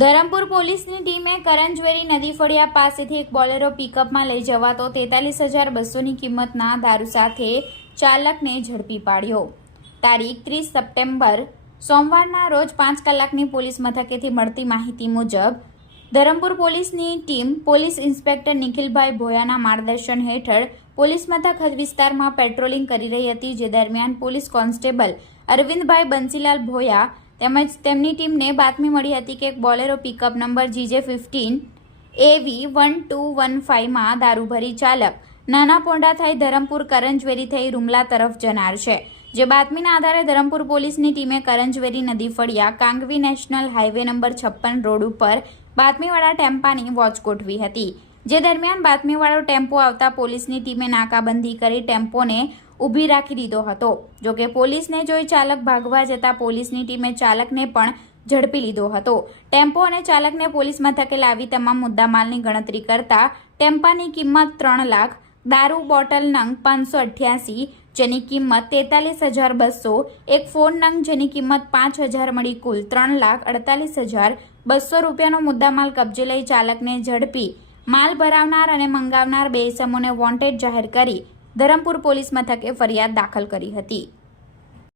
ધરમપુર પોલીસની ટીમે કરંજવેરી નદી ફળિયા પાસેથી એક બોલેરો પિકઅપમાં લઈ જવાતો 43,200ની કિંમતના દારૂ સાથે ચાલકને ઝડપી પાડ્યો। તારીખ 30 સપ્ટેમ્બર સોમવારના રોજ 5 કલાકની પોલીસ મથકેથી મળતી માહિતી મુજબ ધરમપુર પોલીસની ટીમ પોલીસ ઇન્સ્પેક્ટર નિખિલભાઈ ભોયાના માર્ગદર્શન હેઠળ પોલીસ મથક હદ વિસ્તારમાં પેટ્રોલિંગ કરી રહી હતી, જે દરમિયાન પોલીસ કોન્સ્ટેબલ અરવિંદભાઈ બંસીલાલ ભોયા તેમજ તેમની ટીમને બાતમી મળી હતી કે એક Bolero pickup number GJ15 AV 1215માં દારૂ ભરી ચાલક નાના પોંડા થઈ ધરમપુર કરંજવેરી થઈ રૂમલા તરફ જનાર છે। જે બાતમીના આધારે ધરમપુર પોલીસની ટીમે કરંજવેરી નદી ફળિયા કાંગવી નેશનલ હાઈવે નંબર 56 રોડ ઉપર બાતમીવાળા ટેમ્પાની વોચ ગોઠવી હતી। જે દરમિયાન બાતમીવાળો ટેમ્પો આવતા પોલીસની ટીમે નાકાબંધી કરી ટેમ્પોને ઊભી રાખી દીધો હતો। જોકે પોલીસને જોઈ ચાલક ભાગવા જતા પોલીસની ટીમે ચાલકને પણ ઝડપી લીધો હતો। ટેમ્પો અને ચાલકને પોલીસ મથકે લાવી તમામ મુદ્દામાલની ગણતરી કરતા ટેમ્પાની કિંમત 3 લાખ, દારૂ બોટલ નંગ 588 જેની કિંમત 43,200, એક ફોન નંગ જેની કિંમત 5,000 મળી કુલ 3,48,200 રૂપિયાનો મુદ્દામાલ કબજે લઈ ચાલકને ઝડપી માલ ભરાવનાર અને મંગાવનાર બે ઇસમોને વોન્ટેડ જાહેર કરી ધરમપુર પોલીસ મથકે ફરિયાદ દાખલ કરી હતી।